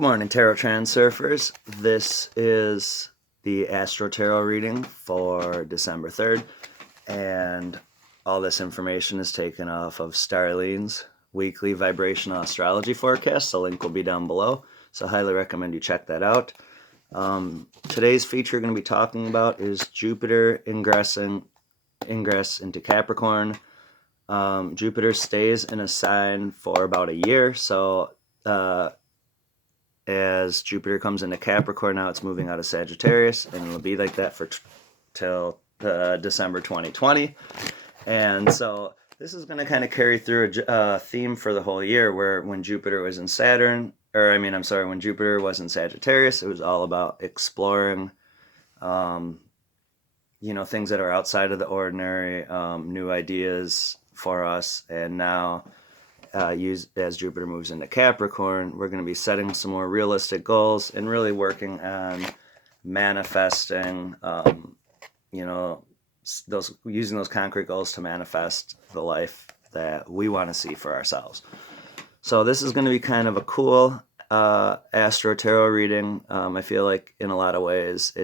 Good morning, Tarot Transurfers. This is the AstroTarot Reading for December 3rd, and all this information is taken off of Starlene's weekly Vibrational Astrology forecast. The link will be down below, so I highly recommend you check that out. Today's feature we're going to be talking about is Jupiter ingress into Capricorn. Jupiter stays in a sign for about a year, so as Jupiter comes into Capricorn, now it's moving out of Sagittarius, and it'll be like that for till December 2020. And so this is going to kind of carry through a theme for the whole year, where when Jupiter was in when Jupiter was in Sagittarius, it was all about exploring, things that are outside of the ordinary, new ideas for us. And now, as Jupiter moves into Capricorn, we're going to be setting some more realistic goals and really working on manifesting, using those concrete goals to manifest the life that we want to see for ourselves. So this is going to be kind of a cool Astro Tarot reading. I feel like in a lot of ways,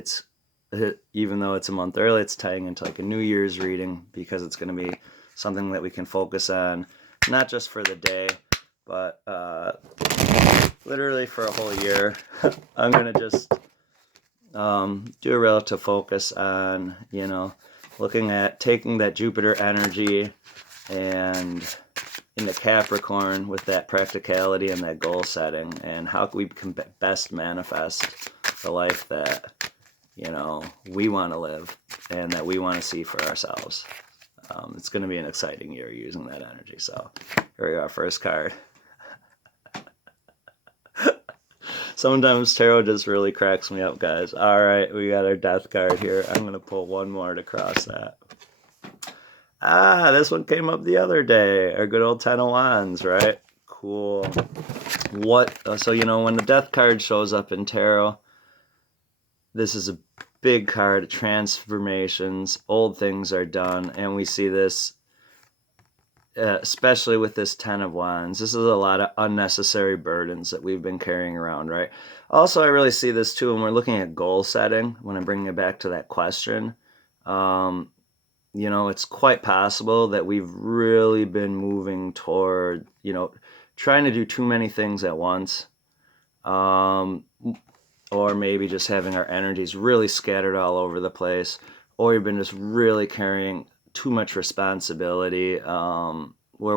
even though it's a month early, it's tying into like a New Year's reading, because it's going to be something that we can focus on, not just for the day, but literally for a whole year. I'm going to just do a relative focus on, looking at taking that Jupiter energy and into Capricorn with that practicality and that goal setting, and how we can best manifest the life that, we want to live and that we want to see for ourselves. It's going to be an exciting year using that energy. So here we go, first card. Sometimes tarot just really cracks me up, guys. All right, we got our death card here. I'm going to pull one more to cross that. This one came up the other day. Our good old 10 of Wands, right? Cool. So, when the death card shows up in tarot, this is a big card. Transformations, old things are done, and we see this especially with this 10 of Wands. This is a lot of unnecessary burdens that we've been carrying around, right? Also, I really see this too when we're looking at goal setting, when I'm bringing it back to that question. It's quite possible that we've really been moving toward, trying to do too many things at once. Or maybe just having our energies really scattered all over the place, or we've been just really carrying too much responsibility, where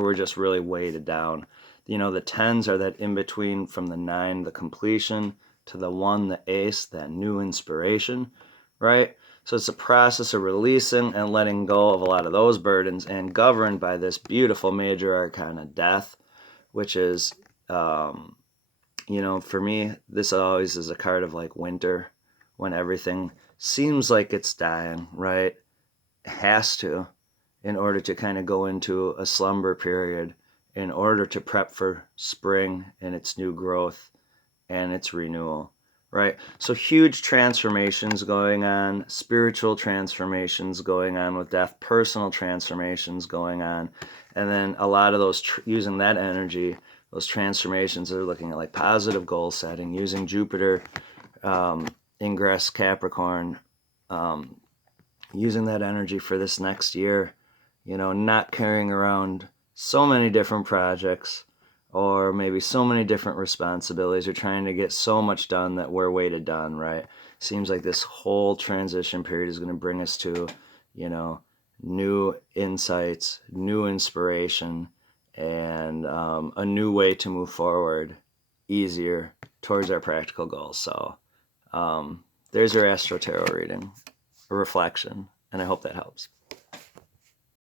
we're just really weighted down. The 10s are that in between from the 9, the completion, to the 1, the ace, that new inspiration, right? So it's a process of releasing and letting go of a lot of those burdens, and governed by this beautiful major arcana, death, which is, for me, this always is a card of like winter, when everything seems like it's dying, right? It has to, in order to kind of go into a slumber period, in order to prep for spring and its new growth and its renewal, right? So huge transformations going on, spiritual transformations going on with death, personal transformations going on. And then a lot of those, using that energy, those transformations are looking at like positive goal setting, using Jupiter ingress Capricorn, using that energy for this next year, not carrying around so many different projects, or maybe so many different responsibilities. You're trying to get so much done that we're weighted down, right? Seems like this whole transition period is going to bring us to, new insights, new inspiration, and a new way to move forward easier towards our practical goals. So there's your Astro Tarot reading, a reflection, and I hope that helps.